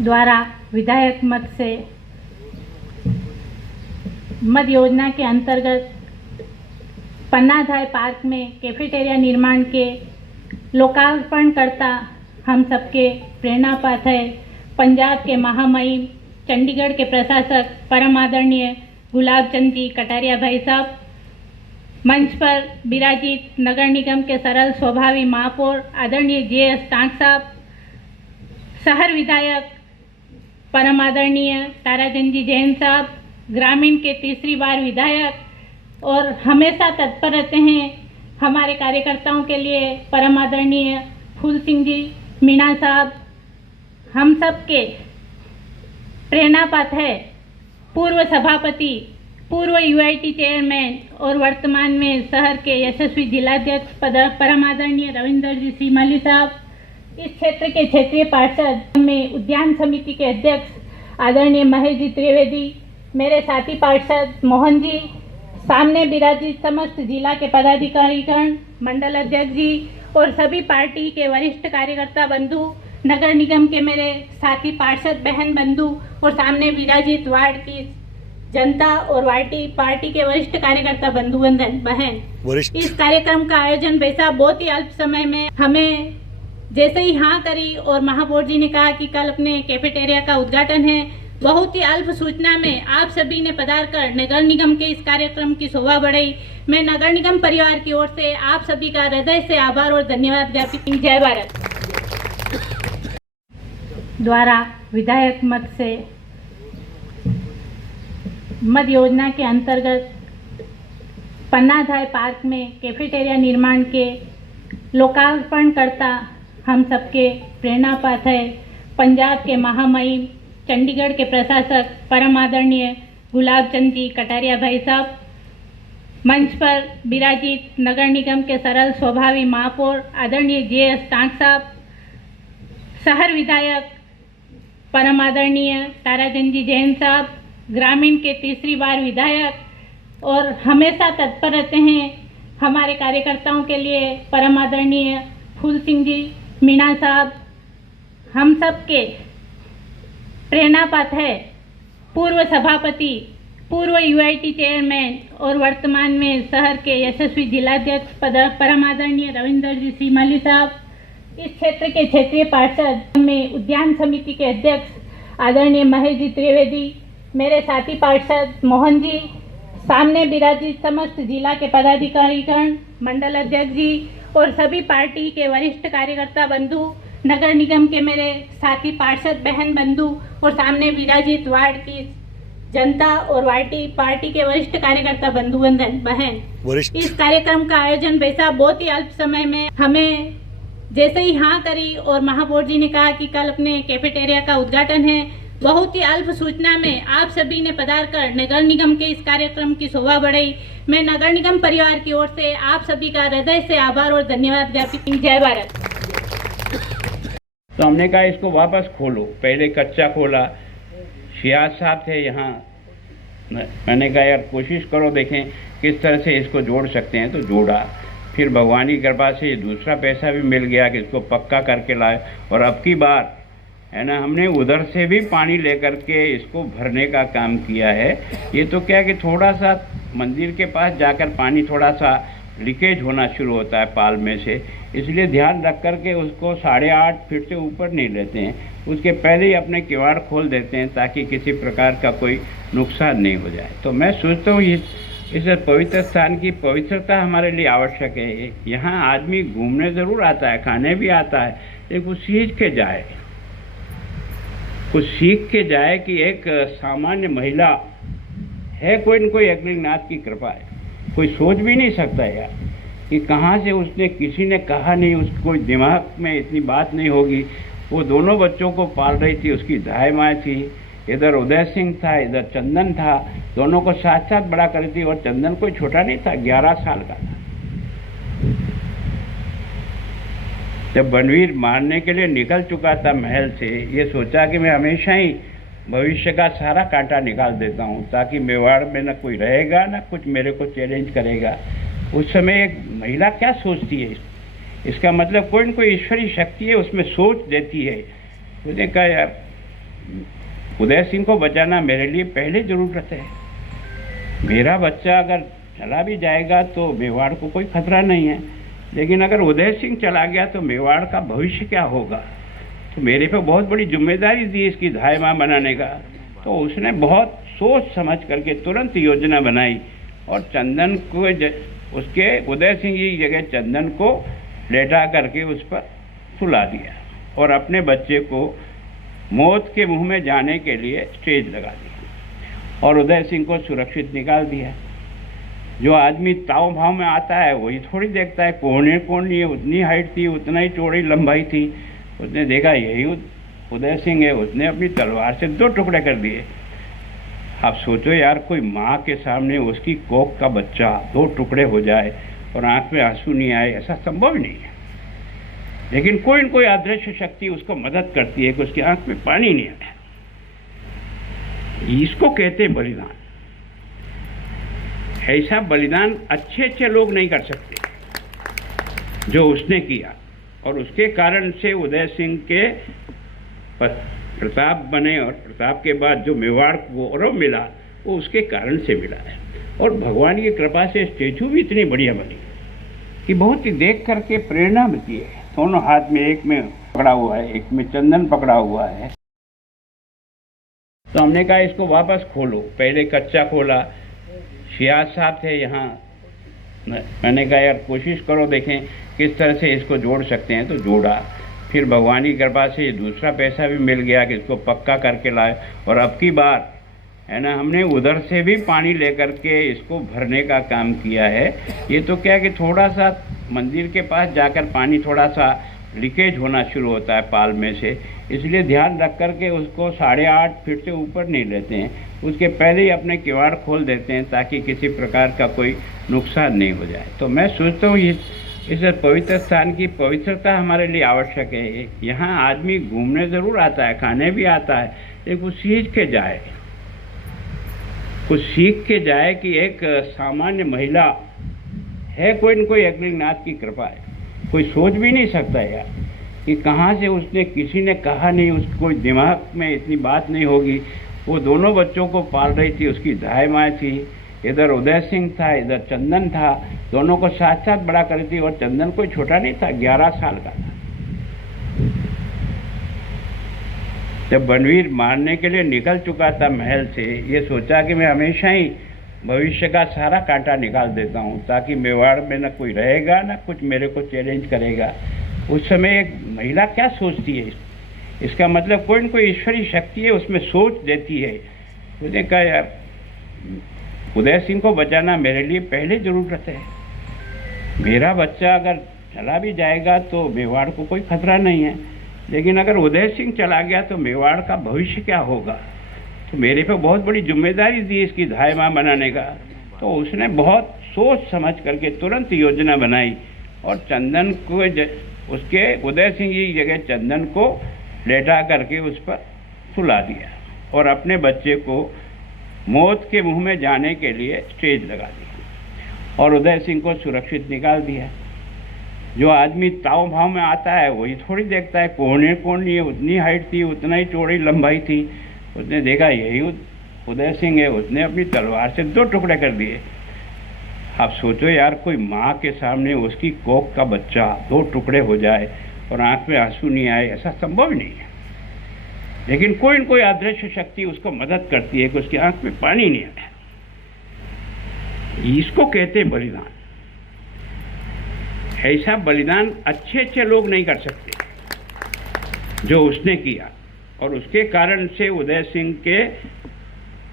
द्वारा विधायक मद से मद योजना के अंतर्गत पन्नाधाय पार्क में कैफेटेरिया निर्माण के लोकार्पण करता हम सबके प्रेरणा पात्र है पंजाब के महामहिम चंडीगढ़ के प्रशासक परम आदरणीय गुलाब चंद जी कटारिया भाई साहब, मंच पर विराजित नगर निगम के सरल स्वभावी महापौर आदरणीय JS टांक साहब, शहर विधायक परम आदरणीय ताराचंद जी जैन साहब, ग्रामीण के तीसरी बार विधायक और हमेशा तत्पर रहते हैं हमारे कार्यकर्ताओं के लिए परम आदरणीय फूल सिंह जी मीणा साहब, हम सब के प्रेरणा पात्र है पूर्व सभापति, पूर्व UIT चेयरमैन और वर्तमान में शहर के यशस्वी जिलाध्यक्ष परम आदरणीय रविंदर जी सीमाली साहब, इस क्षेत्र के क्षेत्रीय पार्षद में उद्यान समिति के अध्यक्ष आदरणीय महेश जी त्रिवेदी, मेरे साथी पार्षद मोहन जी, सामने विराजित समस्त जिला के पदाधिकारीगण, मंडल अध्यक्ष जी और सभी पार्टी के वरिष्ठ कार्यकर्ता बंधु, नगर निगम के मेरे साथी पार्षद बहन बंधु और सामने विराजित वार्ड की जनता और पार्टी के वरिष्ठ कार्यकर्ता बंधु बहन, इस कार्यक्रम का आयोजन वैसा बहुत ही अल्प समय में हमें जैसे ही हाँ करी और महापौर जी ने कहा कि कल अपने कैफेटेरिया का उद्घाटन है, बहुत ही अल्प सूचना में आप सभी ने पधार कर नगर निगम के इस कार्यक्रम की शोभा बढ़ाई। मैं नगर निगम परिवार की ओर से आप सभी का हृदय से आभार और धन्यवाद ज्ञापित। जय भारत। द्वारा विधायक मद से मद योजना के अंतर्गत पन्नाधाय पार्क में कैफेटेरिया निर्माण के लोकार्पण करता हम सबके प्रेरणा पात्र है पंजाब के महामहिम चंडीगढ़ के प्रशासक परम आदरणीय गुलाब चंद जी कटारिया भाई साहब, मंच पर विराजित नगर निगम के सरल स्वभावी महापौर आदरणीय JS टांक साहब, शहर विधायक परम आदरणीय ताराचंद जी जैन साहब, ग्रामीण के तीसरी बार विधायक और हमेशा तत्पर रहते हैं हमारे कार्यकर्ताओं के लिए परम आदरणीय फूल सिंह जी मीणा साहब, हम सब के प्रेरणा पात्र है पूर्व सभापति, पूर्व UIT चेयरमैन और वर्तमान में शहर के यशस्वी जिलाध्यक्ष परम आदरणीय रविंदर जी सीमाली साहब, इस क्षेत्र के क्षेत्रीय पार्षद में उद्यान समिति के अध्यक्ष आदरणीय महेश जी त्रिवेदी, मेरे साथी पार्षद मोहन जी, सामने विराजित समस्त जिला के पदाधिकारीगण, मंडल अध्यक्ष जी और सभी पार्टी के वरिष्ठ कार्यकर्ता बंधु, नगर निगम के मेरे साथी पार्षद बहन बंधु और सामने विराजित वार्ड की जनता और पार्टी के वरिष्ठ कार्यकर्ता बंधु बहन, इस कार्यक्रम का आयोजन वैसा बहुत ही अल्प समय में हमें जैसे ही हाँ करी और महापौर जी ने कहा कि कल अपने कैफेटेरिया का उद्घाटन है, बहुत ही अल्प सूचना में आप सभी ने पधार कर नगर निगम के इस कार्यक्रम की शोभा बढ़ाई। मैं नगर निगम परिवार की ओर से आप सभी का हृदय से आभार और धन्यवाद ज्ञापित। जय भारत। तो हमने कहा इसको वापस खोलो, पहले कच्चा खोला, शियाज साहब थे यहाँ, मैंने कहा यार कोशिश करो देखें किस तरह से इसको जोड़ सकते हैं, तो जोड़ा। फिर भगवान की कृपा से दूसरा पैसा भी मिल गया कि इसको पक्का करके लाए, और अब की बार है ना हमने उधर से भी पानी लेकर के इसको भरने का काम किया है। ये तो क्या कि थोड़ा सा मंदिर के पास जाकर पानी थोड़ा सा लीकेज होना शुरू होता है पाल में से, इसलिए ध्यान रख कर के उसको 8.5 फीट से ऊपर नहीं लेते हैं, उसके पहले ही अपने किवाड़ खोल देते हैं ताकि किसी प्रकार का कोई नुकसान नहीं हो जाए। तो मैं सोचता हूँ इस पवित्र स्थान की पवित्रता हमारे लिए आवश्यक है। यहाँ आदमी घूमने ज़रूर आता है, खाने भी आता है, लेकिन कुछ सीख के जाए, कुछ सीख के जाए कि एक सामान्य महिला है, कोई न कोई अग्निनाथ की कृपा है, कोई सोच भी नहीं सकता यार कि कहाँ से उसने, किसी ने कहा नहीं, उसको कोई दिमाग में इतनी बात नहीं होगी। वो दोनों बच्चों को पाल रही थी, उसकी दाई माँ थी, इधर उदय सिंह था, इधर चंदन था, दोनों को साथ साथ बड़ा करी थी। और चंदन कोई छोटा नहीं था, 11 साल का था। जब बनवीर मारने के लिए निकल चुका था महल से, ये सोचा कि मैं हमेशा ही भविष्य का सारा कांटा निकाल देता हूँ ताकि मेवाड़ में न कोई रहेगा न कुछ मेरे को चैलेंज करेगा। उस समय एक महिला क्या सोचती है, इसका मतलब कोई न कोई ईश्वरीय शक्ति है, उसमें सोच देती है। उसने कहा यार उदय सिंह को बचाना मेरे लिए पहले ज़रूरत है। मेरा बच्चा अगर चला भी जाएगा तो मेवाड़ को कोई खतरा नहीं है, लेकिन अगर उदय सिंह चला गया तो मेवाड़ का भविष्य क्या होगा। तो मेरे पे बहुत बड़ी जिम्मेदारी दी इसकी धायमा बनाने का। तो उसने बहुत सोच समझ करके तुरंत योजना बनाई और चंदन को उसके उदय सिंह की जगह चंदन को लेटा करके उस पर सुला दिया और अपने बच्चे को मौत के मुंह में जाने के लिए स्टेज लगा दिया और उदय सिंह को सुरक्षित निकाल दिया। जो आदमी ताव भाव में आता है वही थोड़ी देखता है कौन नहीं है, उतनी हाइट थी, उतना ही चौड़ी लंबाई थी। उसने देखा यही उदय सिंह है, उसने अपनी तलवार से 2 टुकड़े कर दिए। आप सोचो यार, कोई माँ के सामने उसकी कोख का बच्चा 2 टुकड़े हो जाए और आंख में आंसू नहीं आए, ऐसा संभव नहीं है। लेकिन कोई न कोई अदृश्य शक्ति उसको मदद करती है कि उसकी आंख में पानी नहीं आए। इसको कहते हैं बलिदान। ऐसा बलिदान अच्छे लोग नहीं कर सकते जो उसने किया, और उसके कारण से उदय सिंह के प्रताप बने और प्रताप के बाद जो मेवाड़ को गौरव मिला वो उसके कारण से मिला है। और भगवान की कृपा से स्टेचू भी इतनी बढ़िया बनी कि बहुत ही देख करके प्रेरणा मिलती है। दोनों हाथ में, एक में पकड़ा हुआ है, एक में चंदन पकड़ा हुआ है। तो हमने कहा इसको वापस खोलो। पहले कच्चा खोला, शियाज साहब थे यहाँ, मैंने कहा यार कोशिश करो देखें किस तरह से इसको जोड़ सकते हैं। तो जोड़ा, फिर भगवान की कृपा से ये दूसरा पैसा भी मिल गया कि इसको पक्का करके लाए। और अब की बार है ना, हमने उधर से भी पानी लेकर के इसको भरने का काम किया है। ये तो क्या है कि थोड़ा सा मंदिर के पास जाकर पानी थोड़ा सा लीकेज होना शुरू होता है पाल में से, इसलिए ध्यान रख करके उसको 8.5 फीट से ऊपर नहीं लेते हैं। उसके पहले ही अपने किवाड़ खोल देते हैं ताकि किसी प्रकार का कोई नुकसान नहीं हो जाए। तो मैं सोचता हूँ इस पवित्र स्थान की पवित्रता हमारे लिए आवश्यक है। यहाँ आदमी घूमने ज़रूर आता है, खाने भी आता है, लेकिन कुछ सीख के जाए, कुछ सीख के जाए कि एक सामान्य महिला है, कोई न कोई अग्निनाथ की कृपा है। कोई सोच भी नहीं सकता यार कि कहाँ से उसने, किसी ने कहा नहीं, उसको कोई दिमाग में इतनी बात नहीं होगी। वो दोनों बच्चों को पाल रही थी, उसकी दाई माँ थी, इधर उदय सिंह था, इधर चंदन था, दोनों को साथ साथ बड़ा करी थी। और चंदन कोई छोटा नहीं था, 11 साल का था। जब बनवीर मारने के लिए निकल चुका था महल से, ये सोचा कि मैं हमेशा ही भविष्य का सारा कांटा निकाल देता हूँ ताकि मेवाड़ में न कोई रहेगा न कुछ मेरे को चैलेंज करेगा। उस समय एक महिला क्या सोचती है, इसका मतलब कोई न कोई ईश्वरीय शक्ति है, उसमें सोच देती है। मुझे कहा यार उदय सिंह को बचाना मेरे लिए पहले ज़रूरत है। मेरा बच्चा अगर चला भी जाएगा तो मेवाड़ को कोई खतरा नहीं है, लेकिन अगर उदय सिंह चला गया तो मेवाड़ का भविष्य क्या होगा। तो मेरे पे बहुत बड़ी जिम्मेदारी दी इसकी धायमा बनाने का। तो उसने बहुत सोच समझ करके तुरंत योजना बनाई और चंदन को उसके उदय सिंह की जगह चंदन को लेटा करके उस पर सुला दिया और अपने बच्चे को मौत के मुंह में जाने के लिए स्टेज लगा दिया और उदय सिंह को सुरक्षित निकाल दिया। जो आदमी ताव भाव में आता है वही थोड़ी देखता है कौन नहीं है, उतनी हाइट थी, उतना ही चौड़ी लंबाई थी। उसने देखा यही उदय सिंह है, उसने अपनी तलवार से 2 टुकड़े कर दिए। आप सोचो यार, कोई माँ के सामने उसकी कोख का बच्चा 2 टुकड़े हो जाए और आंख में आंसू नहीं आए, ऐसा संभव नहीं है। लेकिन कोई न कोई अदृश्य शक्ति उसको मदद करती है कि उसकी आंख में पानी नहीं आए। इसको कहते हैं बलिदान। ऐसा बलिदान अच्छे लोग नहीं कर सकते जो उसने किया, और उसके कारण से उदय सिंह के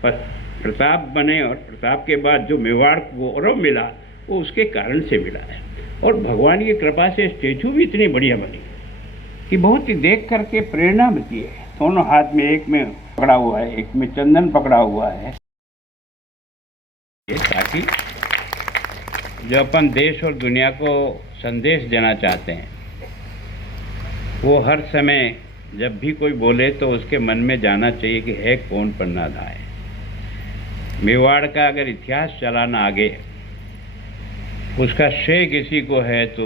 प्रताप बने और प्रताप के बाद जो मेवाड़ को गौरव मिला वो उसके कारण से मिला है। और भगवान की कृपा से स्टेचू भी इतनी बढ़िया बनी कि बहुत ही देख करके प्रेरणा मिलती है। दोनों हाथ में, एक में पकड़ा हुआ है, एक में चंदन पकड़ा हुआ है, ताकि जो अपन देश और दुनिया को संदेश देना चाहते हैं वो हर समय जब भी कोई बोले तो उसके मन में जाना चाहिए कि है कौन पन्ना धाय। मेवाड़ का अगर इतिहास चलाना आगे, उसका श्रेय किसी को है तो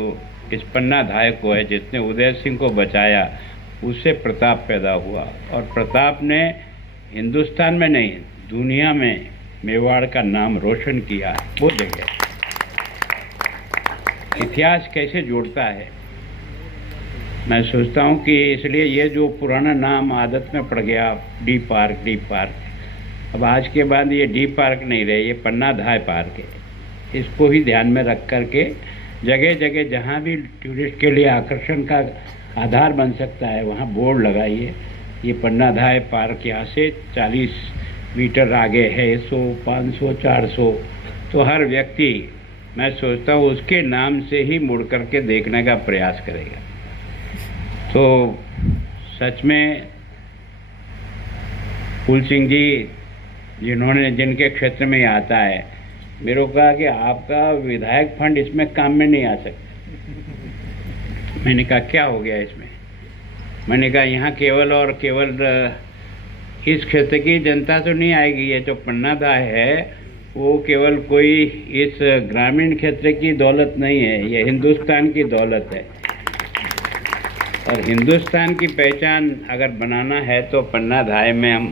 इस पन्ना धाय को है, जिसने उदय सिंह को बचाया उससे प्रताप पैदा हुआ और प्रताप ने हिंदुस्तान में नहीं दुनिया में मेवाड़ का नाम रोशन किया। वो देखे इतिहास कैसे जोड़ता है। मैं सोचता हूँ कि इसलिए ये जो पुराना नाम आदत में पड़ गया डी पार्क, अब आज के बाद ये डी पार्क नहीं रहे, ये पन्ना धाय पार्क है। इसको ही ध्यान में रख कर के जगह जगह जहाँ भी टूरिस्ट के लिए आकर्षण का आधार बन सकता है वहाँ बोर्ड लगाइए। ये पन्ना धाय पार्क यहाँ से 40 मीटर आगे है, 100, 500, 400, तो हर व्यक्ति मैं सोचता हूँ उसके नाम से ही मुड़ करके देखने का प्रयास करेगा। तो सच में फूल सिंह जी जिनके क्षेत्र में आता है, मेरे को कहा कि आपका विधायक फंड इसमें काम में नहीं आ सकता। मैंने कहा क्या हो गया इसमें? मैंने कहा यहाँ केवल और केवल इस क्षेत्र की जनता तो नहीं आएगी। ये जो पन्ना धाय है वो केवल कोई इस ग्रामीण क्षेत्र की दौलत नहीं है, ये हिंदुस्तान की दौलत है। और हिंदुस्तान की पहचान अगर बनाना है तो पन्ना धाय में हम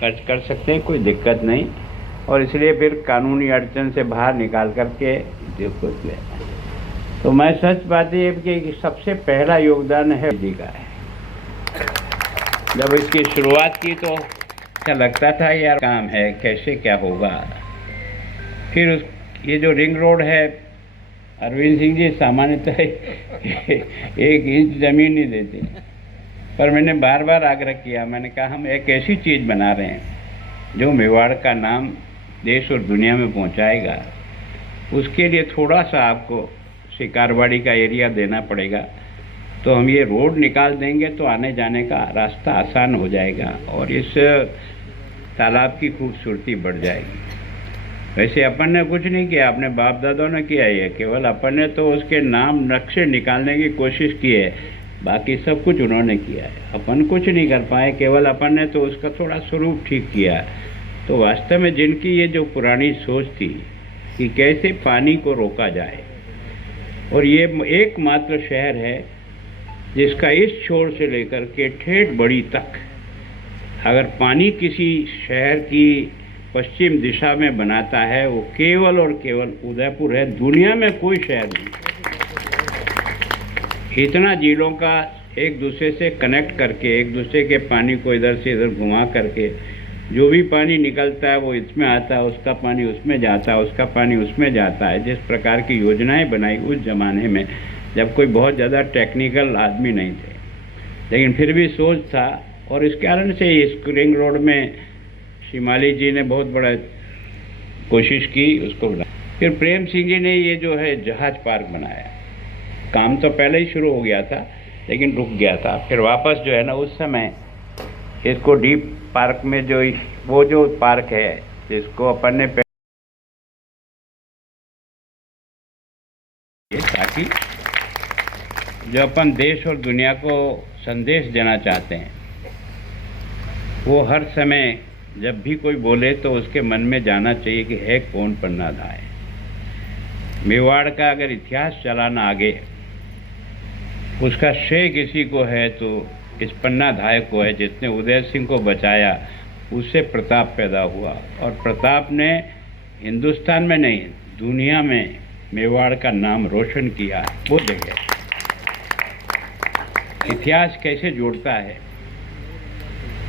खर्च कर सकते हैं, कोई दिक्कत नहीं। और इसलिए फिर कानूनी अड़चन से बाहर निकाल करके देखो। तो मैं सच बात ये कि सबसे पहला योगदान है जी का है। जब इसकी शुरुआत की तो क्या लगता था यार काम है कैसे क्या होगा। फिर ये जो रिंग रोड है, अरविंद सिंह जी सामान्यतः 1 इंच ज़मीन नहीं देते, पर मैंने बार बार आग्रह किया। मैंने कहा हम एक ऐसी चीज़ बना रहे हैं जो मेवाड़ का नाम देश और दुनिया में पहुंचाएगा। उसके लिए थोड़ा सा आपको शिकारवाड़ी का एरिया देना पड़ेगा। तो हम ये रोड निकाल देंगे तो आने जाने का रास्ता आसान हो जाएगा और इस तालाब की खूबसूरती बढ़ जाएगी। वैसे अपन ने कुछ नहीं किया, अपने बाप दादों ने किया। ये केवल अपन ने तो उसके नाम नक्शे निकालने की कोशिश की है, बाकी सब कुछ उन्होंने किया है। अपन कुछ नहीं कर पाए, केवल अपन ने तो उसका थोड़ा स्वरूप ठीक किया। तो वास्तव में जिनकी ये जो पुरानी सोच थी कि कैसे पानी को रोका जाए, और ये एकमात्र शहर है जिसका इस छोर से लेकर के ठेठ बड़ी तक अगर पानी किसी शहर की पश्चिम दिशा में बनाता है वो केवल और केवल उदयपुर है। दुनिया में कोई शहर नहीं। इतना झीलों का एक दूसरे से कनेक्ट करके, एक दूसरे के पानी को इधर से इधर घुमा करके जो भी पानी निकलता है वो इसमें आता है, उसका पानी उसमें जाता है, उसका पानी उसमें जाता है। जिस प्रकार की योजनाएं बनाई उस ज़माने में जब कोई बहुत ज़्यादा टेक्निकल आदमी नहीं थे, लेकिन फिर भी सोच था। और इस कारण से इस रिंग रोड में शिमाली जी ने बहुत बड़ा कोशिश की उसको बनाया। फिर प्रेम सिंह जी ने ये जो है जहाज पार्क बनाया। काम तो पहले ही शुरू हो गया था लेकिन रुक गया था। फिर वापस जो है ना उस समय इसको डीप पार्क में जो वो जो पार्क है जिसको अपन ने ताकि जो अपन देश और दुनिया को संदेश देना चाहते हैं वो हर समय जब भी कोई बोले तो उसके मन में जाना चाहिए कि है कौन पन्ना धाय। मेवाड़ का अगर इतिहास चलाना आगे उसका श्रेय किसी को है तो इस पन्ना धाय को है, जिसने उदय सिंह को बचाया। उससे प्रताप पैदा हुआ और प्रताप ने हिंदुस्तान में नहीं दुनिया में मेवाड़ का नाम रोशन किया। वो देखे इतिहास कैसे जोड़ता है।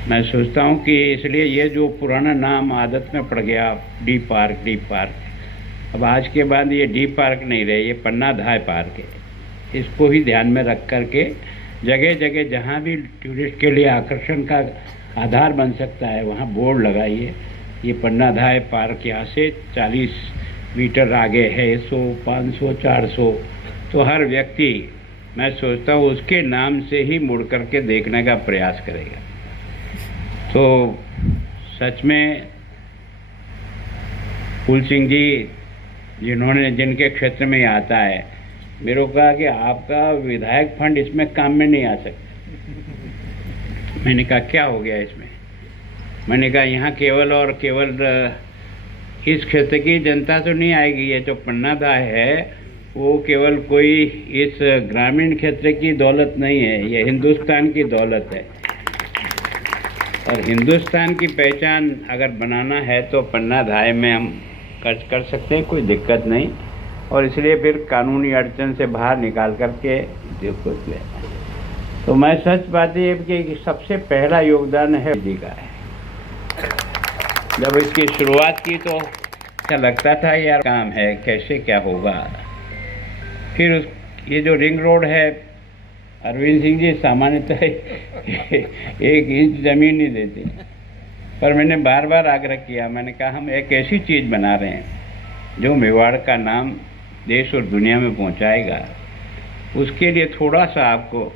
मैं सोचता हूँ कि इसलिए ये जो पुराना नाम आदत में पड़ गया डी पार्क, अब आज के बाद ये डी पार्क नहीं रहे, ये पन्ना धाय पार्क है। इसको ही ध्यान में रख कर के जगह जगह जहाँ भी टूरिस्ट के लिए आकर्षण का आधार बन सकता है वहाँ बोर्ड लगाइए। ये पन्ना धाय पार्क यहाँ से 40 मीटर आगे है, 100, 500, 400, तो हर व्यक्ति मैं सोचता हूँ उसके नाम से ही मुड़ कर के देखने का प्रयास करेगा। तो सच में फूल सिंह जी जिनके क्षेत्र में आता है, मेरे को कहा कि आपका विधायक फंड इसमें काम में नहीं आ सकता। मैंने कहा क्या हो गया इसमें? मैंने कहा यहाँ केवल और केवल इस क्षेत्र की जनता तो नहीं आएगी। ये जो पन्ना धाय है वो केवल कोई इस ग्रामीण क्षेत्र की दौलत नहीं है, ये हिंदुस्तान की दौलत है। और हिंदुस्तान की पहचान अगर बनाना है तो पन्ना धाय में हम कर सकते हैं, कोई दिक्कत नहीं। और इसलिए फिर कानूनी अड़चन से बाहर निकाल करके देखो ले। तो मैं सच बात ये कि सबसे पहला योगदान है जी का है। जब इसकी शुरुआत की तो क्या लगता था यार काम है, कैसे क्या होगा। फिर ये जो रिंग रोड है, अरविंद सिंह जी सामान्यतः 1 इंच ज़मीन नहीं देते, पर मैंने बार बार आग्रह किया। मैंने कहा हम एक ऐसी चीज़ बना रहे हैं जो मेवाड़ का नाम देश और दुनिया में पहुंचाएगा। उसके लिए थोड़ा सा आपको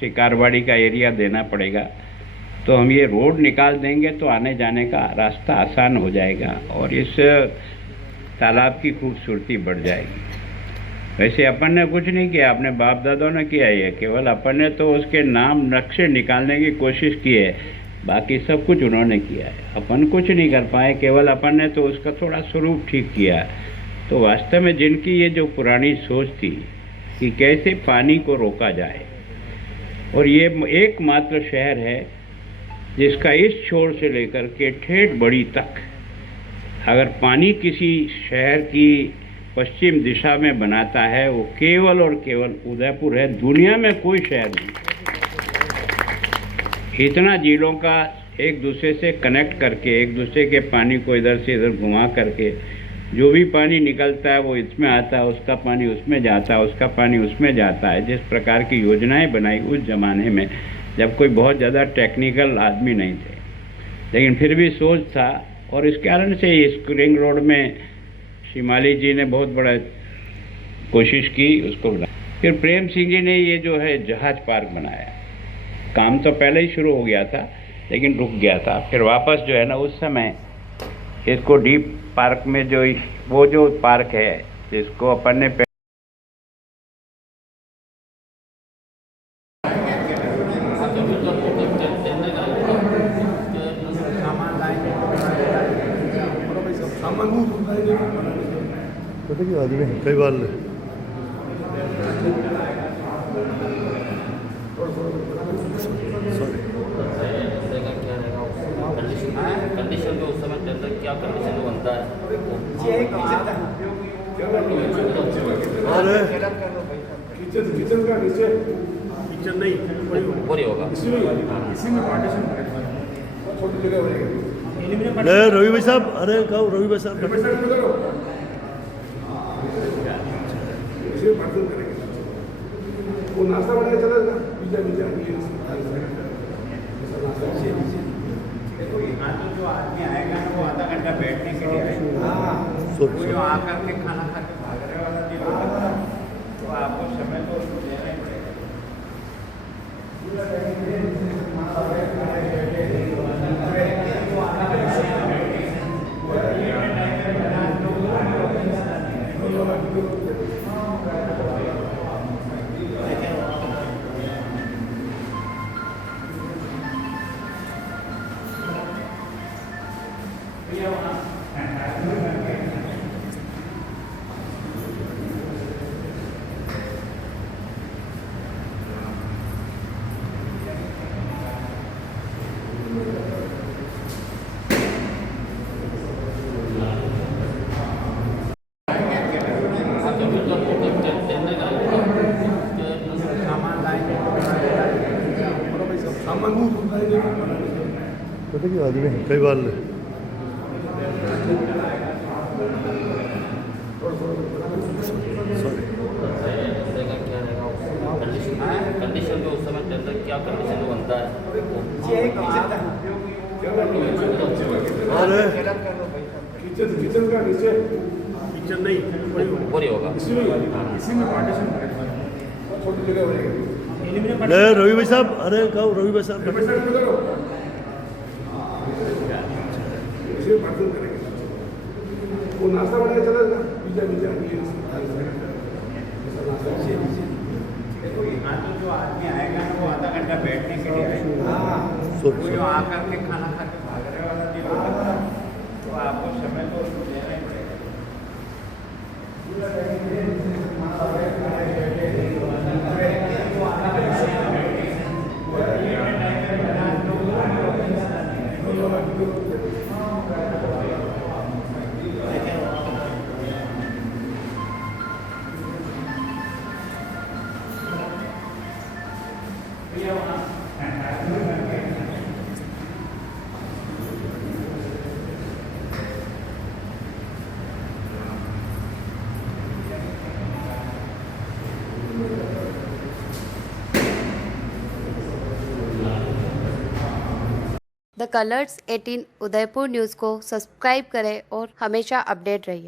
शिकारवाड़ी का एरिया देना पड़ेगा। तो हम ये रोड निकाल देंगे तो आने जाने का रास्ता आसान हो जाएगा और इस तालाब की खूबसूरती बढ़ जाएगी। वैसे अपन ने कुछ नहीं किया, अपने बाप दादों ने किया है, केवल अपन ने तो उसके नाम नक्शे निकालने की कोशिश की है, बाकी सब कुछ उन्होंने किया है। अपन कुछ नहीं कर पाए, केवल अपन ने तो उसका थोड़ा स्वरूप ठीक किया। तो वास्तव में जिनकी ये जो पुरानी सोच थी कि कैसे पानी को रोका जाए, और ये एकमात्र शहर है जिसका इस छोर से लेकर के ठेठ बड़ी तक अगर पानी किसी शहर की पश्चिम दिशा में बनाता है, वो केवल और केवल उदयपुर है, दुनिया में कोई शहर नहीं। इतना झीलों का एक दूसरे से कनेक्ट करके, एक दूसरे के पानी को इधर से इधर घुमा करके, जो भी पानी निकलता है वो इसमें आता है, उसका पानी उसमें जाता है, उसका पानी उसमें जाता है। जिस प्रकार की योजनाएं बनाई उस ज़माने में, जब कोई बहुत ज़्यादा टेक्निकल आदमी नहीं थे, लेकिन फिर भी सोच था। और इस कारण से इस रिंग रोड में शिमाली जी ने बहुत बड़ा कोशिश की उसको बनाया। फिर प्रेम सिंह जी ने ये जो है जहाज पार्क बनाया। काम तो पहले ही शुरू हो गया था लेकिन रुक गया था। फिर वापस जो है ना उस समय इसको डीप पार्क में जो वो जो पार्क है जिसको अपन ने आदमी कई बार कंडीशन जो उस समय टेंडर क्या कंडीशन बनता है किचन का नीचे किचन नहीं ऊपर ही होगा। इसी में पार्टीशन छोटी जगह बनेगी। रवि भाई साहब, अरे कहो रवि भाई साहब वो नाश्ता बनाया चला ना पिज्जा देखो यहाँ तो जो आदमी आएगा ना वो आधा घंटा बैठने के लिए आएगा। वो जो आकर के खाना खा के भागने वाला नहीं होगा, तो आपको समय तो देना ही पड़ेगा। आदमी कई बार कंडीशन जो उस समय टेंडर क्या कंडीशन बनता है किचन का नीचे किचन नहीं ऊपर ही होगा। इसी में पार्टीशन छोटी जगह बनेगी। रवि भाई साहब, अरे कहो रवि भाई साहब वो नाश्ता बनाया चला ना पिज्जा देखो यहाँ तो जो आदमी आएगा ना वो आधा घंटा बैठने के लिए आएगा। वो जो आकर के खाना खा के भागने वाला नहीं होगा, तो आपको समय तो देना ही पड़ेगा। द कलर्स 18 उदयपुर न्यूज़ को सब्सक्राइब करें और हमेशा अपडेट रहिए।